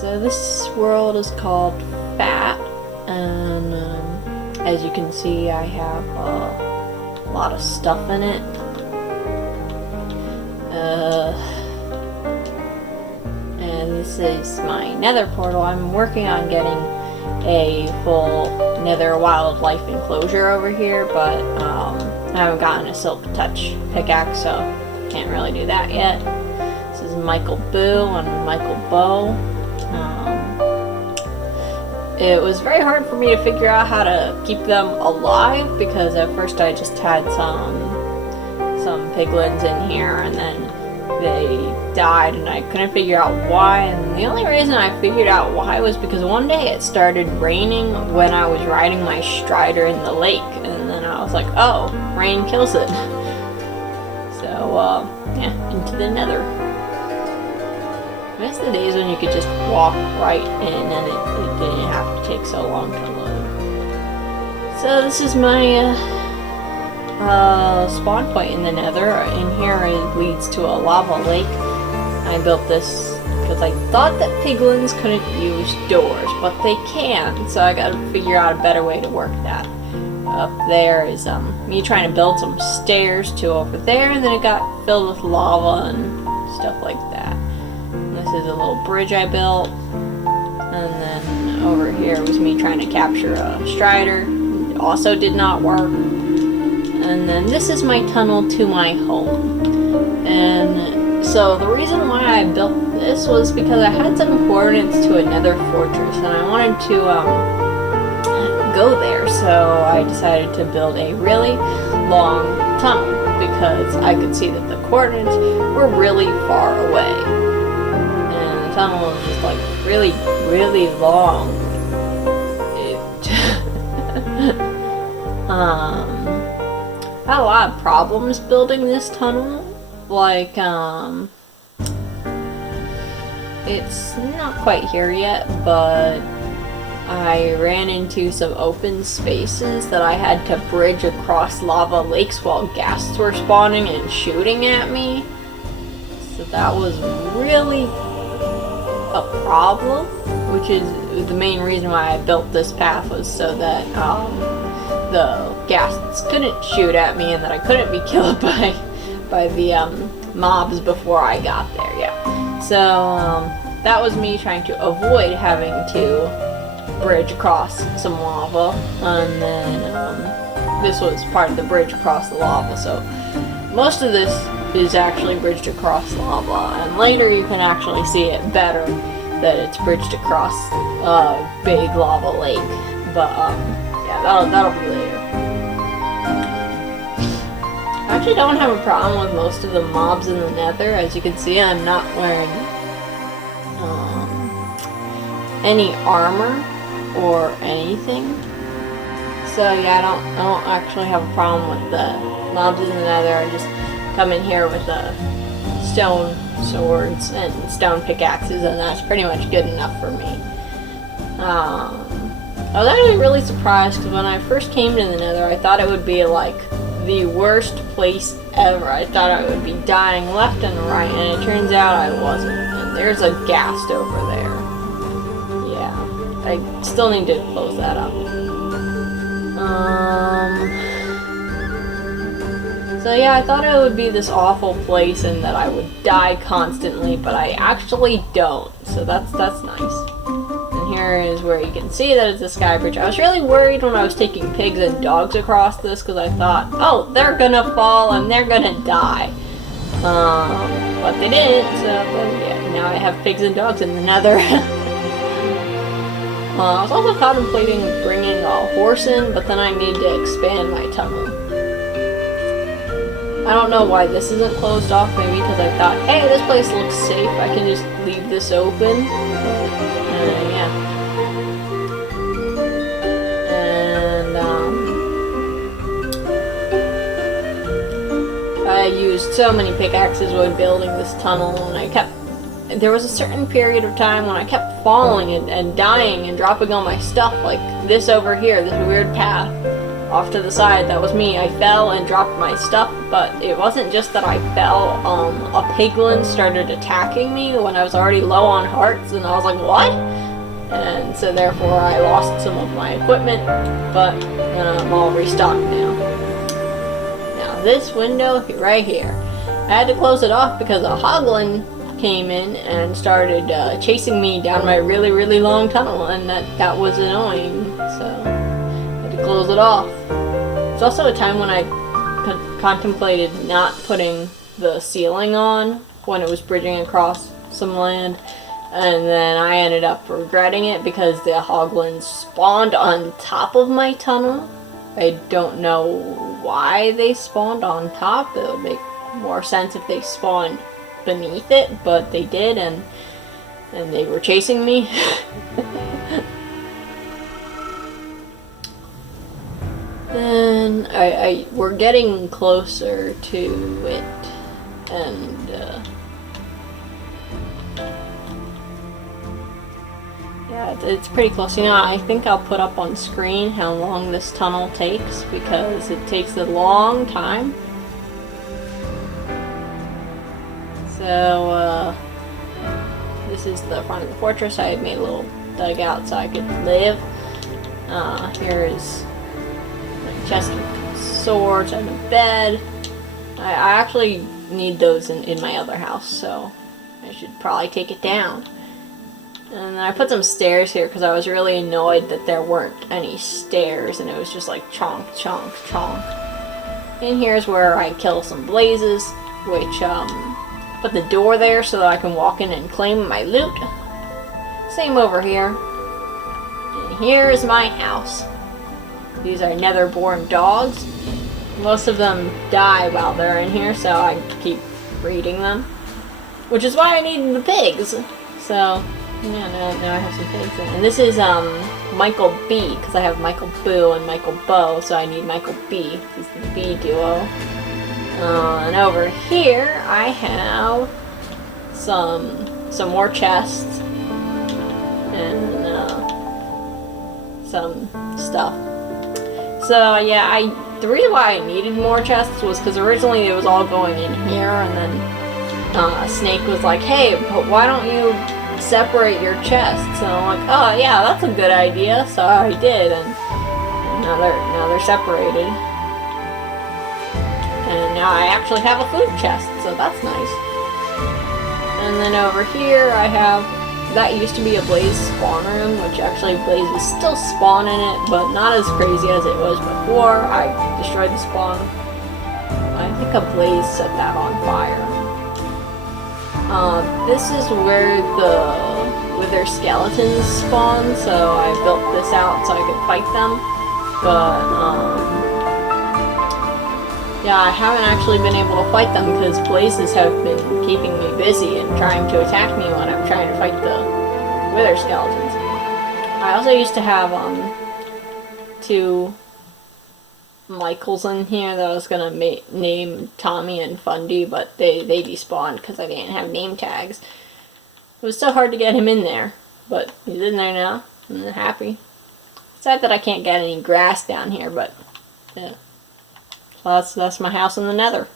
So this world is called Fat, and as you can see, I have a lot of stuff in it. And this is my Nether portal. I'm working on getting a full Nether wildlife enclosure over here, but I haven't gotten a silk touch pickaxe, so can't really do that yet. This is Michael Boo and Michael Bow. It was very hard for me to figure out how to keep them alive, because at first I just had some piglins in here, and then they died and I couldn't figure out why. And the only reason I figured out why was because one day it started raining when I was riding my strider in the lake, and then I was like, oh, rain kills it. So yeah, into the Nether. I miss the days when you could just walk right in and it didn't have to take so long to load. So this is my spawn point in the Nether. In here it leads to a lava lake. I built this because I thought that piglins couldn't use doors, but they can, so I gotta figure out a better way to work that. Up there is me trying to build some stairs to over there, and then it got filled with lava and stuff like that. This is a little bridge I built, and then over here was me trying to capture a strider. It also did not work. And then this is my tunnel to my home. And so the reason why I built this was because I had some coordinates to a Nether fortress, and I wanted to go there, so I decided to build a really long tunnel because I could see that the coordinates were really far away. Tunnel is just like really, really long. I had a lot of problems building this tunnel. Like, it's not quite here yet, but I ran into some open spaces that I had to bridge across lava lakes while ghasts were spawning and shooting at me. So that was really a problem, which is the main reason why I built this path, was so that the ghasts couldn't shoot at me and that I couldn't be killed by the mobs before I got there. Yeah, so that was me trying to avoid having to bridge across some lava, and then this was part of the bridge across the lava. So most of this is actually bridged across lava, and later you can actually see it better that it's bridged across a big lava lake. But yeah, that'll be later. I actually don't have a problem with most of the mobs in the Nether. As you can see, I'm not wearing any armor or anything. So yeah, I don't actually have a problem with the mobs in the Nether. I just come in here with stone swords and stone pickaxes, and that's pretty much good enough for me. I was actually really surprised, because when I first came to the Nether, I thought it would be like the worst place ever. I thought I would be dying left and right, and it turns out I wasn't. And there's a ghast over there. Yeah, I still need to close that up. So yeah, I thought it would be this awful place and that I would die constantly, but I actually don't. So that's nice. And here is where you can see that it's a sky bridge. I was really worried when I was taking pigs and dogs across this, because I thought, oh, they're gonna fall and they're gonna die. But they didn't, so yeah, now I have pigs and dogs in the Nether. I was also contemplating bringing a horse in, but then I need to expand my tunnel. I don't know why this isn't closed off, maybe because I thought, hey, this place looks safe, I can just leave this open. Yeah. And I used so many pickaxes when building this tunnel, and there was a certain period of time when I kept falling and dying and dropping all my stuff, like this over here, this weird path. off to the side. That was me. I fell and dropped my stuff, but it wasn't just that I fell. A piglin started attacking me when I was already low on hearts, and I was like, what? And so therefore I lost some of my equipment, but I'm all restocked now. Now this window right here, I had to close it off because a hoglin came in and started chasing me down my really, really long tunnel, and that was annoying, so I had to close it off. It's also a time when I contemplated not putting the ceiling on when it was bridging across some land, and then I ended up regretting it because the hoglins spawned on top of my tunnel. I don't know why they spawned on top. It would make more sense if they spawned beneath it, but they did, and they were chasing me. Then we're getting closer to it, and yeah, it's pretty close. You know, I think I'll put up on screen how long this tunnel takes, because it takes a long time. So, this is the front of the fortress. I had made a little dugout so I could live. Here is my chest of swords and a bed. I actually need those in my other house, so I should probably take it down. And then I put some stairs here because I was really annoyed that there weren't any stairs, and it was just like chonk, chonk, chonk. And here's where I kill some blazes, which, put the door there so that I can walk in and claim my loot. Same over here. And here is my house. These are nether-born dogs. Most of them die while they're in here, so I keep breeding them. Which is why I need the pigs. So, yeah, now I have some pigs. And this is Michael B, because I have Michael Boo and Michael Bo, so I need Michael B. This is the B duo. And over here, I have some more chests and some stuff. So yeah, the reason why I needed more chests was because originally it was all going in here, and then Snake was like, "Hey, but why don't you separate your chests?" And I'm like, "Oh yeah, that's a good idea." So I did, and now they're separated. And now I actually have a food chest, so that's nice. And then over here I have, that used to be a blaze spawn room, which actually blazes still spawn in it, but not as crazy as it was before. I destroyed the spawn. I think a blaze set that on fire. This is where the wither skeletons spawn, so I built this out so I could fight them. But yeah, I haven't actually been able to fight them because blazes have been keeping me busy and trying to attack me when I'm trying to fight the wither skeletons. I also used to have 2 Michaels in here that I was gonna name Tommy and Fundy, but they despawned because I didn't have name tags. It was so hard to get him in there, but he's in there now, and I'm happy. Sad that I can't get any grass down here, but yeah. So that's my house in the Nether.